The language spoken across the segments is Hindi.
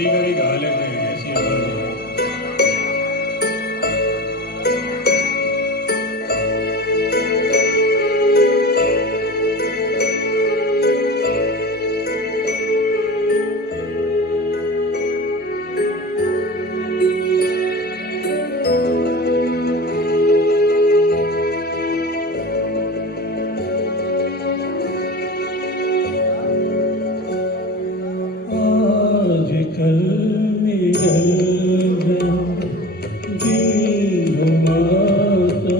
कभी कभी गा लेते हैं, ऐसी बात नहीं है। आजकल मेरा दिल घुमाता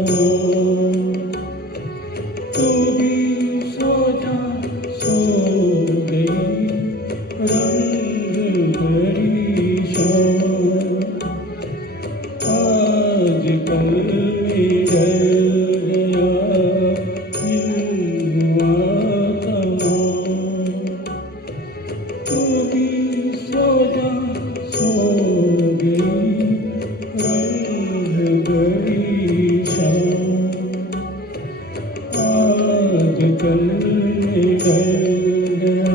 तू भी सो जा, सो गई रंग भरी शाम। आजकल मेरा दिल घुमाता तू भी सो जा, सो गई रंग भरी शाम। आजकल निकल गया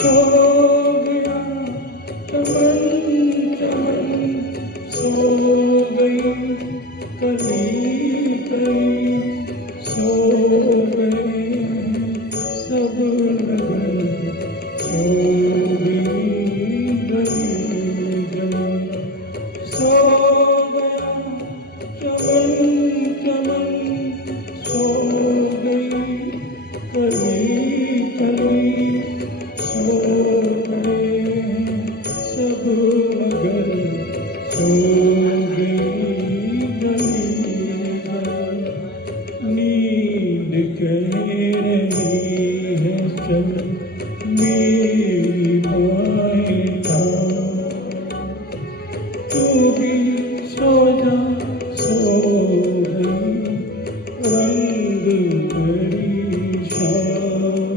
सो गया चमन चमन, सो गई कली कली, सो गए सब लगन, सो गई गली गली। सो गया चमन चमन, सो गई कली कली, सो गए सब मगर, सो गई गली गली। नींद कह रही है चल मेरी बाहें थाम। तू भी सो जा, सो गई रंग भरी शाम।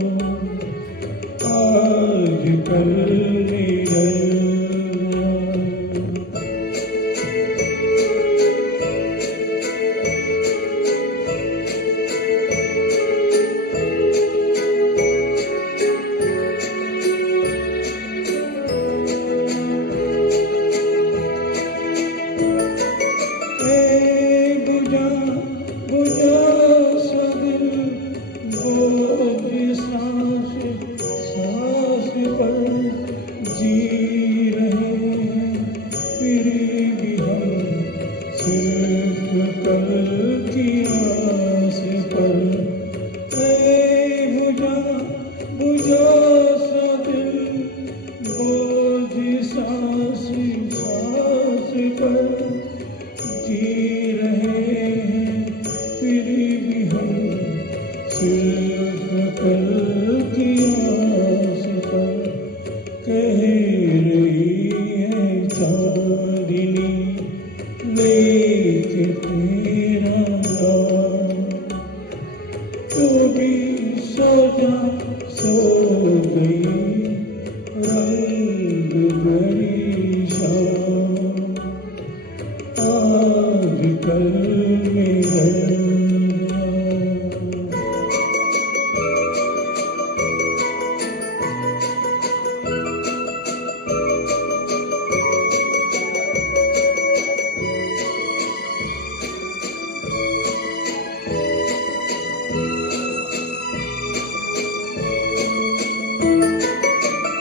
आजकल निकल बुझा बुझा सा दिल बोझ सांस सांस पर जी रहे हैं, फिर भी हम सिर्फ कल की आस पर। बुझा बुझा सा दिल बोझ सांस सांस पर जी रहे हैं, फिर भी हम सिर्फ कल की आस पर। कह रही है चांदनी लेके तेरा नाम। तू भी सो जा, सो गई रंग भरी शाम। आजकल मेरा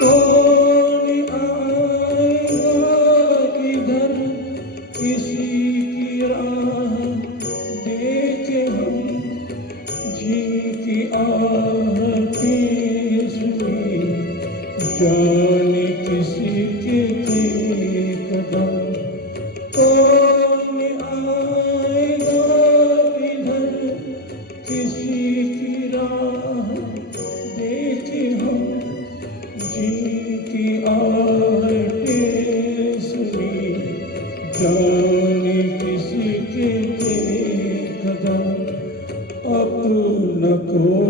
कौन आएगा किधर किसी की राह देखे हम, जिनकी आहटें सुनी जाने किसी के थे कदम। कौन आएगा इधर किसी की राह देखे हम, जिनकी आहटें सुनी जाने किसी के थे कदम। अपना को